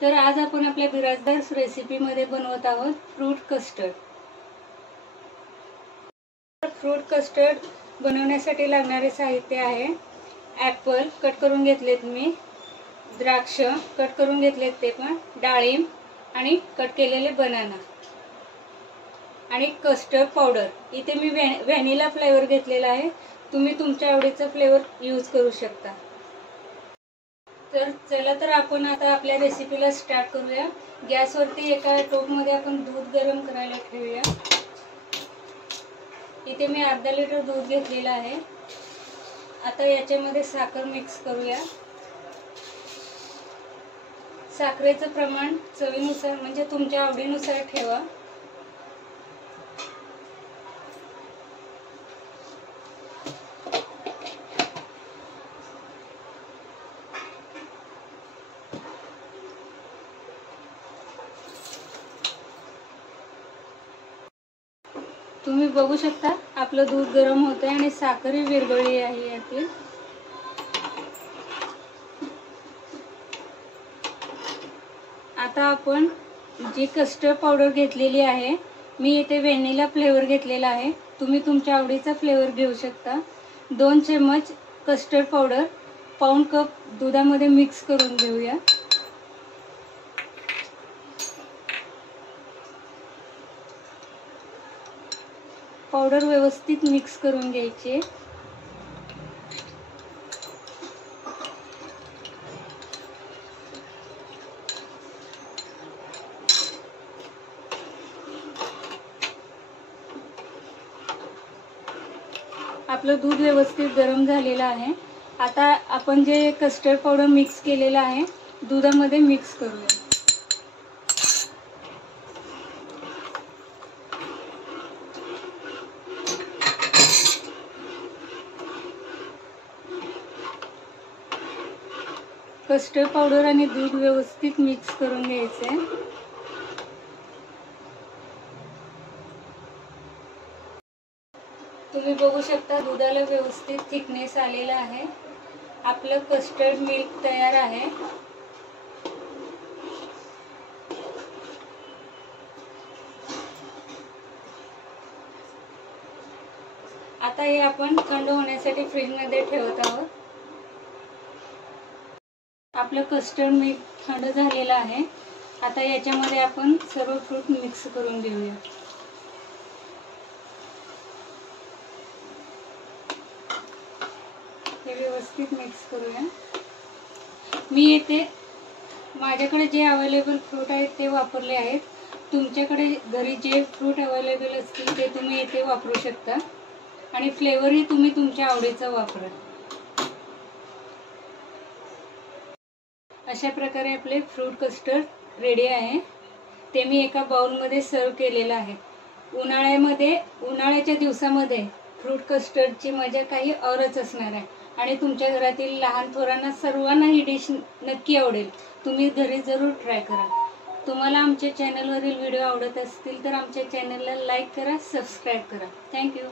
तर आज आपण आपल्या बिराजदार रेसिपीमध्ये बनवत आहोत फ्रूट कस्टर्ड। फ्रूट कस्टर्ड बनवण्यासाठी लागणारे साहित्य आहे ॲपल कट करून घेतलेत मी, द्राक्ष कट करून घेतलेत ते पण, डाळिंब आणि कट केलेले बनाना आणि कस्टर्ड पावडर। इथे मी व्हॅनिला फ्लेवर घेतलेला आहे, तुम्ही तुमच्या आवडीचा फ्लेवर यूज करू शकता। तर चला तर आपण आता आपल्या रेसिपीला स्टार्ट करूया। गॅसवरती एका टोपमध्ये आपण दूध गरम करायला ठेवूया। इथे मी अर्धा लिटर दूध घेतलेला आहे। आता याच्यामध्ये साखर मिक्स करूया। साखरेचं प्रमाण चवीनुसार म्हणजे तुमच्या आवडीनुसार ठेवा। तुम्ही बघू शकता आपलं दूध गरम होते आणि साखर विरघळली आहे यातील। आता आपण जी कस्टर्ड पावडर घेतलेली आहे, मी इथे व्हॅनिला फ्लेवर घेतलेला आहे, तुम्ही तुमच्या आवडीचा फ्लेवर घेऊ शकता। 2 चम्मच कस्टर्ड पावडर पाऊण कप दुधामध्ये मिक्स करून घेऊया। पावडर व्यवस्थित मिक्स करून घ्यायची। आपलं दूध व्यवस्थित गरम झालेलं आहे। आता आपण जे कस्टर्ड पावडर मिक्स केलेलं आहे दुधामध्ये मिक्स करूया। कस्टर्ड पावडर आणि दूध व्यवस्थित मिक्स करून घ्यायचे। तुम्ही बघू शकता दुधाला व्यवस्थित थिकनेस आलेला आहे। आपलं कस्टर्ड मिल्क तयार आहे। आता हे आपण थंड होण्यासाठी फ्रीज मध्ये ठेवत आहोत। आपलं कस्टर्ड मिल्क थंड झालेलं आहे। आता याच्यामध्ये आपण सर्व फ्रूट मिक्स करून घेऊया। हे व्यवस्थित मिक्स करूया। मी येथे माझ्याकडे जे अवेलेबल फ्रूट आहेत ते वापरले आहेत, तुमच्याकडे घरी जे फ्रूट अवेलेबल असतील ते तुम्ही येथे वापरू शकता आणि फ्लेवरही तुम्ही तुमच्या आवडीचा वापरा। अशा प्रकारे आपले फ्रूट कस्टर्ड रेडी आहे। ते मी एका बाउलमध्ये सर्व केलेलं आहे। उन्हाळ्याच्या दिवसामध्ये फ्रूट कस्टर्डची मजा काही औरच असणार आहे आणि तुमच्या घरातील लहान थोरांना सर्वांना ही डिश नक्की आवडेल। तुम्ही घरी जरूर ट्राय करा। तुम्हाला आमच्या चॅनलवरील व्हिडिओ आवडत असतील तर आमच्या चॅनलला लाईक करा, सबस्क्राईब करा। थँक्यू।